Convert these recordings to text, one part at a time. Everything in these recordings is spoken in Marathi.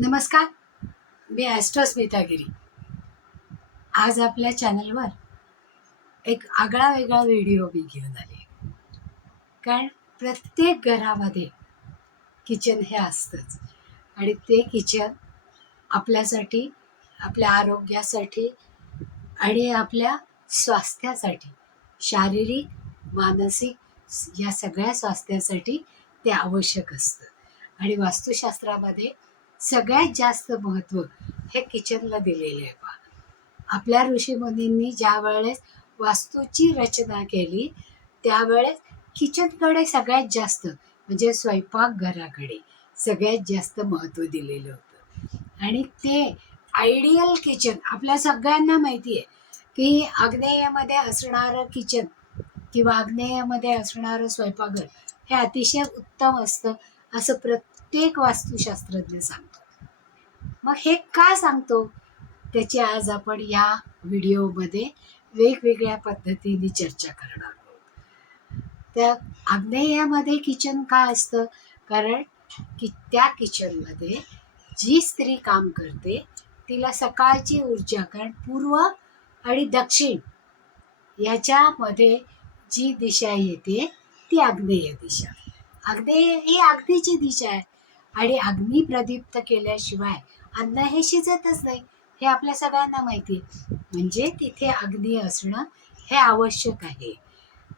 नमस्कार. मी ॲस्ट्रोस्मिता स्मितागिरी आज आपल्या चॅनलवर एक आगळा वेगळा व्हिडिओ मी घेऊन आले कारण प्रत्येक घरामध्ये किचन हे असतंच. आणि ते किचन आपल्यासाठी आपल्या आरोग्यासाठी आणि आपल्या स्वास्थ्यासाठी शारीरिक मानसिक या सगळ्या स्वास्थ्यासाठी ते आवश्यक असतं. आणि वास्तुशास्त्रामध्ये सगळ्यात जास्त महत्त्व हे किचनला दिलेले आहे बा. आपल्या ऋषीमुनींनी ज्या वेळेस वास्तूची रचना केली त्यावेळेस किचनकडे सगळ्यात जास्त म्हणजे स्वयंपाकघराकडे सगळ्यात जास्त महत्त्व दिलेलं होतं. आणि ते आयडियल किचन आपल्या सगळ्यांना माहिती आहे की आग्नेयामध्ये असणारं किचन किंवा आग्नेयामध्ये असणारं स्वयंपाकघर हे अतिशय उत्तम असतं असं प्रत्येक वास्तुशास्त्रज्ञ सांगतो मग हे का सांगतो? त्याची आज आपण या व्हिडिओमध्ये वेगवेगळ्या पद्धतीने चर्चा करणार आहोत. त्या आग्नेयामध्ये किचन का असतं? कारण की त्या किचनमध्ये जी स्त्री काम करते तिला सकाळची ऊर्जा कारण पूर्व आणि दक्षिण याच्यामध्ये जी दिशा येते ती आग्नेय दिशा. आग्नेय ही अग्नीची दिशा आहे. आणि अग्नी प्रदीप्त केल्याशिवाय अन्न हे शिजतच नाही. हे आपल्या सगळ्यांना माहिती आहे. म्हणजे तिथे अग्नी असणं हे आवश्यक आहे.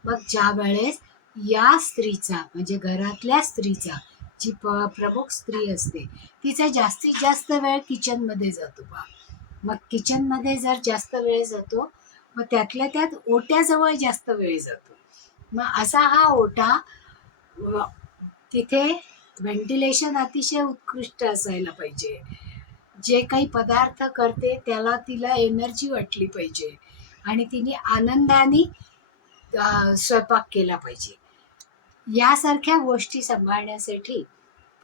मग ज्या वेळेस या स्त्रीचा म्हणजे घरातल्या स्त्रीचा जी प प्रमुख स्त्री असते तिचा जास्तीत जास्त वेळ किचनमध्ये जातो पहा. मग किचनमध्ये जर जास्त वेळ जातो मग त्यातल्या त्यात ओट्याजवळ जास्त वेळ जातो. मग असा हा ओटा तिथे व्हेंटिलेशन अतिशय उत्कृष्ट असायला पाहिजे. जे काही पदार्थ करते त्याला तिला एनर्जी वाटली पाहिजे. आणि तिने आनंदाने स्वयंपाक केला पाहिजे. यासारख्या गोष्टी सांभाळण्यासाठी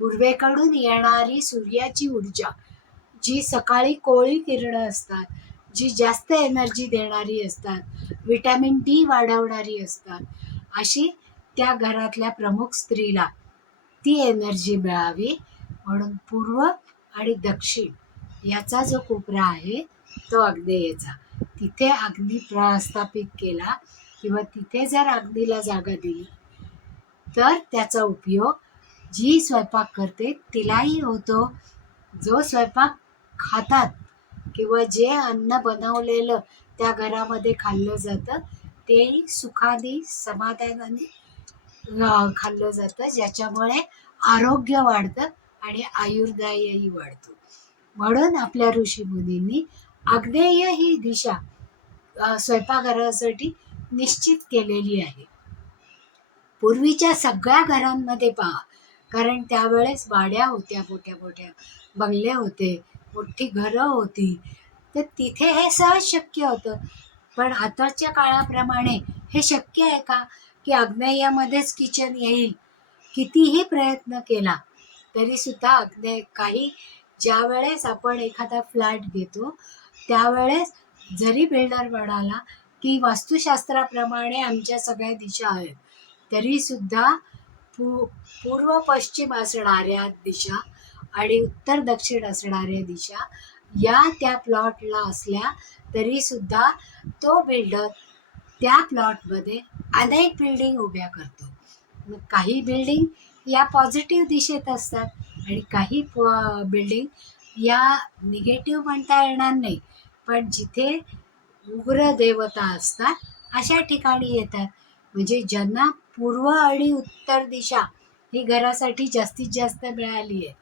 पूर्वेकडून येणारी सूर्याची ऊर्जा जी सकाळी कोळी किरणं असतात जी जास्त एनर्जी देणारी असतात विटॅमिन डी वाढवणारी असतात अशी त्या घरातल्या प्रमुख स्त्रीला ती एनर्जी मिळावी म्हणून पूर्व आणि दक्षिण याचा जो कोपरा आहे तो अग्नेयेचा तिथे अग्नी प्रस्थापित केला किंवा तिथे जर अग्नीला जागा दिली तर त्याचा उपयोग जी स्वयंपाक करते तिलाही होतो. जो स्वयंपाक खातात किंवा जे अन्न बनवलेलं त्या घरामध्ये खाल्लं जातं ते सुखाने समाधानाने खाल्लं जातं ज्याच्यामुळे आरोग्य वाढतं आणि आयुर्दायही वाढतो. म्हणून आपल्या ऋषीमुनींनी आग्नेय ही दिशा स्वयंपाकघरासाठी निश्चित केलेली आहे. पूर्वीच्या सगळ्या घरांमध्ये पहा कारण त्यावेळेस वाड्या होत्या मोठ्या मोठ्या बंगले होते मोठी घरं होती तर तिथे हे सहज शक्य होतं. पण आताच्या काळाप्रमाणे हे शक्य आहे का की आग्नेयामध्येच किचन येईल? कितीही प्रयत्न केला तरी सुद्धा अग्नेय काही ज्या वेळेस आपण एखादा फ्लॅट घेतो त्यावेळेस जरी बिल्डर म्हणाला की वास्तुशास्त्राप्रमाणे आमच्या सगळ्या दिशा आहेत तरी सुद्धा पू पूर्व पश्चिम असणाऱ्या दिशा आणि उत्तर दक्षिण असणाऱ्या दिशा या त्या प्लॉटला असल्या तरी सुद्धा तो बिल्डर त्या प्लॉटमध्ये अनेक बिल्डिंग उभ्या करतो. मग काही बिल्डिंग या पॉझिटिव्ह दिशेत असतात आणि काही बिल्डिंग या निगेटिव्ह म्हणता येणार नाही. पण जिथे उग्र देवता असतात अशा ठिकाणी येतात. म्हणजे ज्यांना पूर्व आणि उत्तर दिशा ही घरासाठी जास्तीत जास्त मिळाली आहे.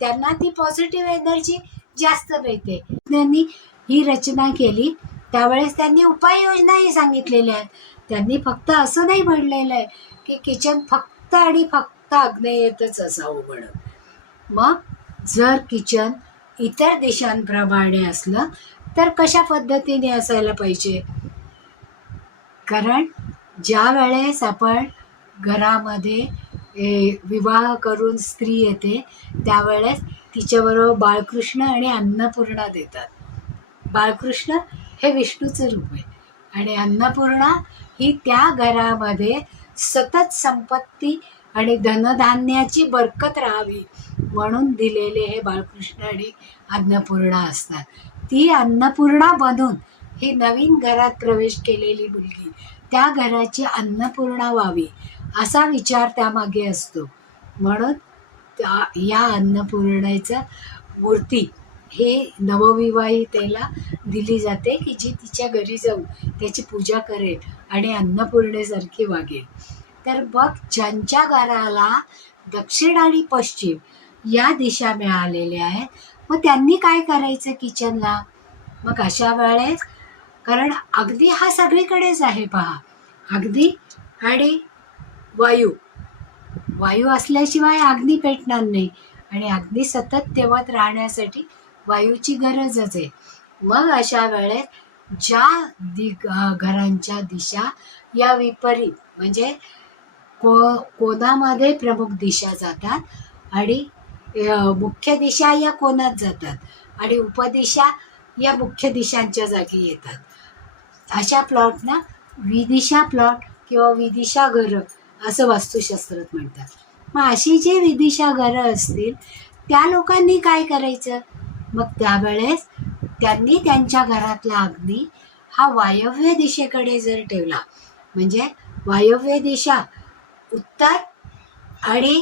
त्यांना ती पॉझिटिव्ह एनर्जी जास्त मिळते. त्यांनी ही रचना केली. त्यावेळेस त्यांनी उपाययोजनाही सांगितलेल्या आहेत. त्यांनी फक्त असं नाही म्हणलेलं आहे की किचन फक्त आणि फक्त आग्नेयेतच असावं म्हणून. मग जर किचन इतर देशांप्रमाणे असलं तर कशा पद्धतीने असायला पाहिजे? कारण ज्या वेळेस आपण घरामध्ये विवाह करून स्त्री येते त्यावेळेस तिच्याबरोबर बाळकृष्ण आणि अन्नपूर्णा देतात. बाळकृष्ण हे विष्णूचं रूप आहे. आणि अन्नपूर्णा ही त्या घरामध्ये सतत संपत्ती आणि धनधान्याची बरकत राहावी म्हणून दिलेले हे बाळकृष्ण आणि अन्नपूर्णा असतात. ती अन्नपूर्णा बनून ही नवीन घरात प्रवेश केलेली मुलगी त्या घराची अन्नपूर्णा व्हावी असा विचार त्यामागे असतो. म्हणून त्या या अन्नपूर्णेचं मूर्ती हे नवविवाहितेला दिली जाते की जी तिच्या घरी जाऊन त्याची पूजा करेल आणि अन्नपूर्णेसारखी वागेल. तर मग ज्यांच्या घराला दक्षिण आणि पश्चिम या दिशा मिळालेल्या आहेत. मग त्यांनी काय करायचं किचनला? मग अशा वेळेस कारण अगदी हा सगळीकडेच आहे पहा. अगदी आणि वायू. वायू असल्याशिवाय अग्नी पेटणार नाही. आणि अग्नी सतत तेवत राहण्यासाठी वायूची गरजच आहे. मग अशा वेळेत ज्या दि घरांच्या दिशा या विपरीत म्हणजे को कोणामध्ये प्रमुख दिशा जातात आणि मुख्य दिशा या कोणात जातात? आणि उपदिशा या मुख्य दिशांच्या जागी येतात. अशा प्लॉटना विदिशा प्लॉट किंवा विदिशा घरं असं वास्तुशास्त्रात म्हणतात. मग अशी जी विदिशा घरं असतील त्या लोकांनी काय करायचं? मग त्यावेळेस त्यांनी त्यांच्या घरातला अग्नी हा वायव्य दिशेकडे जर ठेवला म्हणजे वायव्य दिशा उत्तर आणि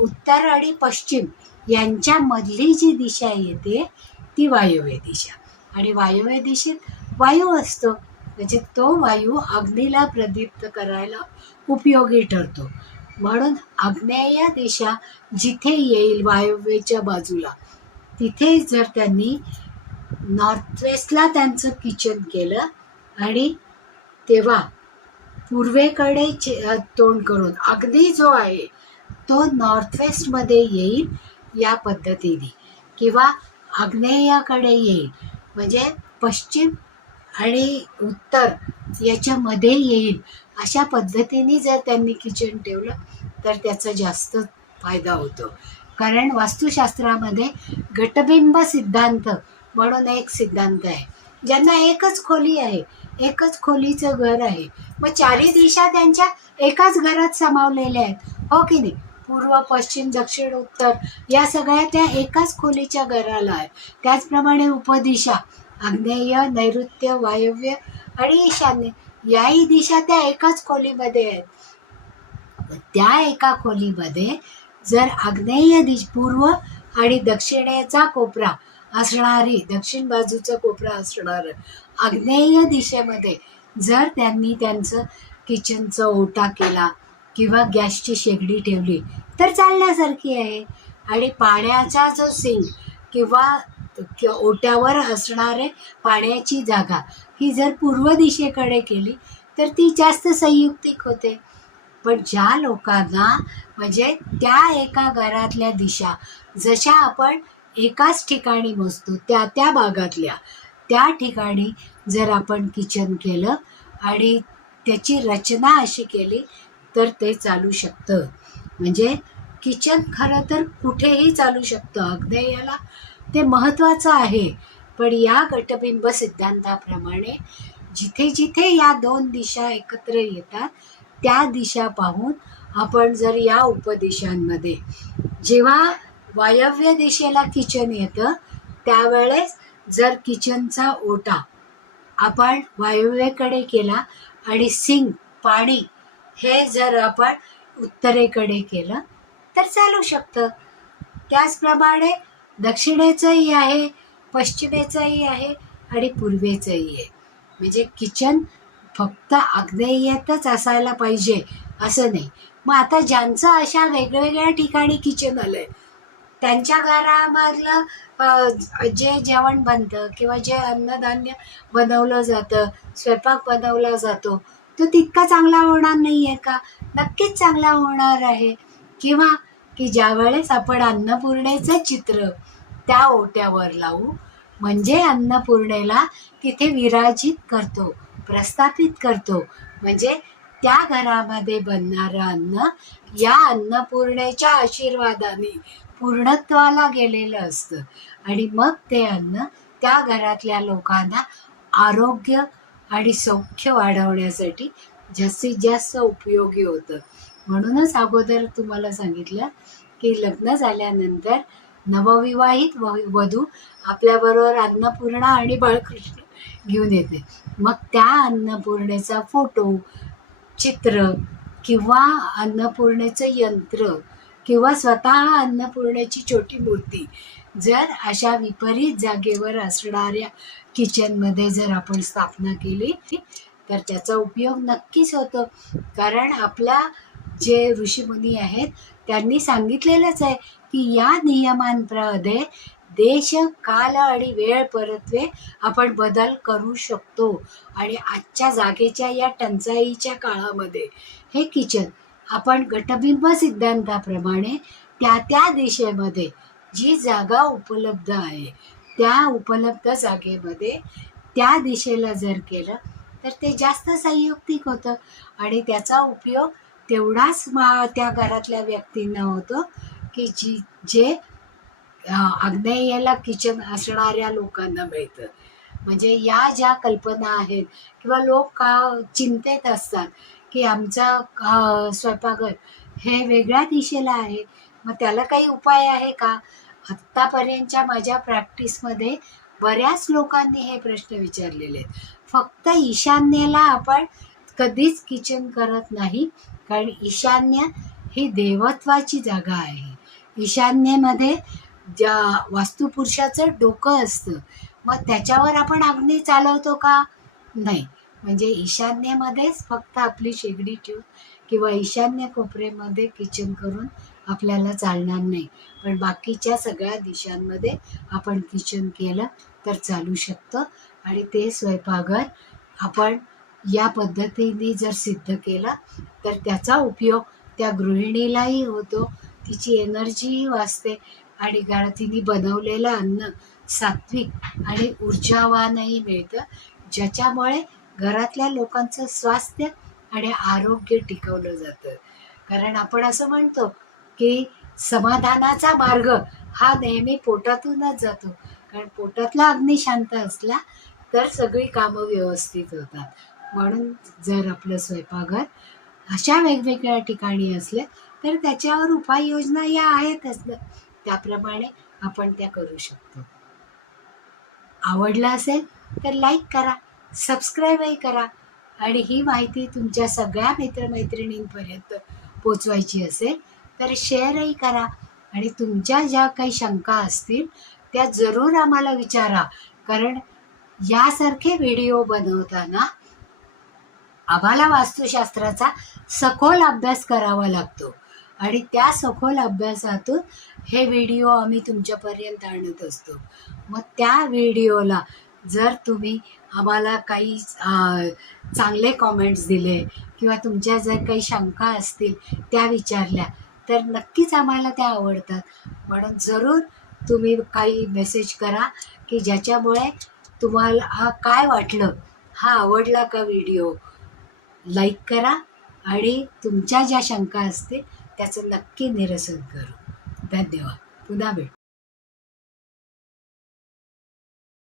उत्तर आणि पश्चिम यांच्यामधली जी दिशा येते ती वायव्य दिशा. आणि वायव्य दिशेत वायू असतो. म्हणजे तो वायू अग्नीला प्रदीप्त करायला उपयोगी ठरतो. म्हणून आग्नेय दिशा जिथे येईल वायव्येच्या बाजूला तिथे जर त्यांनी नॉर्थ वेस्टला त्यांचं किचन केलं आणि तेव्हा पूर्वेकडे चे- तोंड करून अग्नी जो आहे तो नॉर्थ वेस्टमध्ये येईल या पद्धतीने. किंवा आग्नेयाकडे येईल. म्हणजे पश्चिम आणि उत्तर याच्यामध्ये येईल. अशा पद्धतीने जर त्यांनी किचन ठेवलं तर त्याचा जास्त फायदा होतो. कारण वास्तुशास्त्रामध्ये गटबिंब सिद्धांत म्हणून एक सिद्धांत आहे. ज्यांना एकच खोली आहे. एकच खोलीचं घर आहे. मग चारी दिशा त्यांच्या एकाच घरात सामावलेल्या आहेत. हो की नाही? पूर्व पश्चिम दक्षिण उत्तर या सगळ्या त्या एकाच खोलीच्या घराला आहे. त्याचप्रमाणे उपदिशा आग्नेय नैऋत्य वायव्य आणि ईशान्य याही दिशा त्या एकाच खोलीमध्ये आहेत. त्या एका खोलीमध्ये जर आग्नेय दिश पूर्व आणि दक्षिणेचा कोपरा असणारी दक्षिण बाजूचा कोपरा असणार आग्नेय दिशेमध्ये जर त्यांनी त्यांचं किचनचा ओटा केला किंवा गॅसची शेगडी ठेवली तर चालण्यासारखी आहे. आणि पाण्याचा जो सिंग किंवा ओट्यावर असणारे पाण्याची जागा ही जर पूर्व दिशेकडे केली तर ती जास्त संयुक्तिक होते. पण ज्या लोकांना म्हणजे त्या एका घरातल्या दिशा जशा आपण एकाच ठिकाणी बसतो त्या त्या भागातल्या त्या ठिकाणी जर आपण किचन केलं आणि त्याची रचना अशी केली तर ते चालू शकतं. म्हणजे किचन खरं तर कुठेही चालू शकतं. अग्नेयाला ते महत्त्वाचं आहे. पण या गटबिंब सिद्धांताप्रमाणे जिथे जिथे या दोन दिशा एकत्र येतात त्या दिशा पाहून आपण जर या उपदिशांमध्ये जेव्हा वायव्य दिशेला किचन येतं त्यावेळेस जर किचनचा ओटा आपण वायव्येकडे केला आणि सिंक पाणी हे जर आपण उत्तरेकडे केलं तर चालू शकतं. त्याचप्रमाणे दक्षिणेचंही आहे पश्चिमेचंही आहे आणि पूर्वेचंही आहे. म्हणजे किचन फक्त आग्नेयातच असायला पाहिजे असं नाही. मग आता ज्यांचं अशा वेगवेगळ्या ठिकाणी किचन आलंय त्यांच्या घरामधलं जे जेवण बनतं किंवा जे अन्नधान्य बनवलं जातं स्वयंपाक बनवला जातो तो तितका चांगला होणार नाही आहे का? नक्कीच चांगला होणार आहे. किंवा की ज्यावेळेस आपण अन्नपूर्णेचं चित्र त्या ओट्यावर लावू म्हणजे अन्नपूर्णेला तिथे विराजित करतो प्रस्थापित करतो. म्हणजे त्या घरामध्ये बनणारं अन्न या अन्नपूर्णेच्या आशीर्वादाने पूर्णत्वाला गेलेलं असतं. आणि मग ते अन्न त्या घरातल्या लोकांना आरोग्य आणि सौख्य वाढवण्यासाठी जास्तीत जास्त उपयोगी होतं. म्हणूनच अगोदर तुम्हाला सांगितलं की लग्न झाल्यानंतर नवविवाहित व वधू आपल्याबरोबर अन्नपूर्णा आणि बाळकृष्ण घेऊन येते. मग त्या अन्नपूर्णेचा फोटो चित्र किंवा अन्नपूर्णेचं यंत्र किंवा स्वतः अन्नपूर्णेची छोटी मूर्ती जर अशा विपरीत जागेवर असणाऱ्या किचनमध्ये जर आपण स्थापना केली तर त्याचा उपयोग नक्कीच होतो. कारण आपल्या जे ऋषीमुनी आहेत त्यांनी सांगितलेलंच आहे की या नियमांप्रमध्ये देश काल आणि वेळ परत्वे आपण बदल करू शकतो. आणि आजच्या जागेच्या या टंचाईच्या काळामध्ये हे किचन आपण गटबिंब सिद्धांताप्रमाणे त्या त्या दिशेमध्ये जी जागा उपलब्ध आहे त्या उपलब्ध जागेमध्ये त्या दिशेला जर केलं तर ते जास्त संयुक्तिक होतं. आणि त्याचा उपयोग तेवढाच मा त्या घरातल्या व्यक्तींना होतो की जी जे अं, किचन असणाऱ्या लोकांना मिळतं. म्हणजे या ज्या कल्पना आहेत किंवा लोक का चिंतेत असतात की आमचा स्वयंपाकघर हे वेगळ्या दिशेला आहे मग त्याला काही उपाय आहे का? आत्तापर्यंतच्या माझ्या प्रॅक्टिसमध्ये बऱ्याच लोकांनी हे प्रश्न विचारलेले आहेत. फक्त ईशान्येला आपण कधीच किचन करत नाही कारण ईशान्य ही देवत्वाची जागा आहे. ईशान्येमध्ये ज्या वास्तुपुरुषाचं डोकं असतं मग त्याच्यावर आपण अग्नी चालवतो का? नाही. म्हणजे ईशान्येमध्येच फक्त आपली शेगडी ठेवून किंवा ईशान्य कोपऱ्यामध्ये किचन करून आपल्याला चालणार नाही. पण बाकीच्या सगळ्या दिशांमध्ये आपण किचन केलं तर चालू शकतं. आणि ते स्वयंपाकघर आपण या पद्धतीने जर सिद्ध केला तर त्याचा उपयोग त्या गृहिणीलाही होतो. तिची एनर्जीही वाचते. आणि घरात तिने बनवलेलं अन्न सात्विक आणि ऊर्जावानही मिळतं. ज्याच्यामुळे घरातल्या लोकांचं स्वास्थ्य आणि आरोग्य टिकवलं जातं. कारण आपण असं म्हणतो की समाधानाचा मार्ग हा नेहमी पोटातूनच जातो. कारण पोटातला अग्नी शांत असला तर सगळी कामं व्यवस्थित होतात. म्हणून जर आपलं स्वयंपाकघर अशा वेगवेगळ्या ठिकाणी असले तर त्याच्यावर उपाययोजना या आहेतच ना त्याप्रमाणे आपण त्या करू शकतो. आवडलं असेल तर लाईक करा सबस्क्राईबही करा आणि ही माहिती तुमच्या सगळ्या मित्रमैत्रिणींपर्यंत पोचवायची असेल तर शेअरही करा. आणि तुमच्या ज्या काही शंका असतील त्या जरूर आम्हाला विचारा. कारण यासारखे व्हिडिओ बनवताना आम्हाला वास्तुशास्त्राचा सखोल अभ्यास करावा लागतो. आणि त्या सखोल अभ्यासातून हे व्हिडिओ आम्ही तुमच्यापर्यंत आणत असतो. मग त्या व्हिडिओला जर तुम्ही आम्हाला काही चांगले कॉमेंट्स दिले किंवा तुमच्या जर काही शंका असतील त्या विचारल्या तर नक्कीच आम्हाला त्या आवडतात. म्हणून जरूर तुम्ही काही मेसेज करा की ज्याच्यामुळे तुम्हाला हा काय वाटलं हा आवडला का व्हिडिओ लाईक करा आणि तुमच्या ज्या शंका असतील त्याचं नक्की निरसन करू. धन्यवाद. पुन्हा भेटू.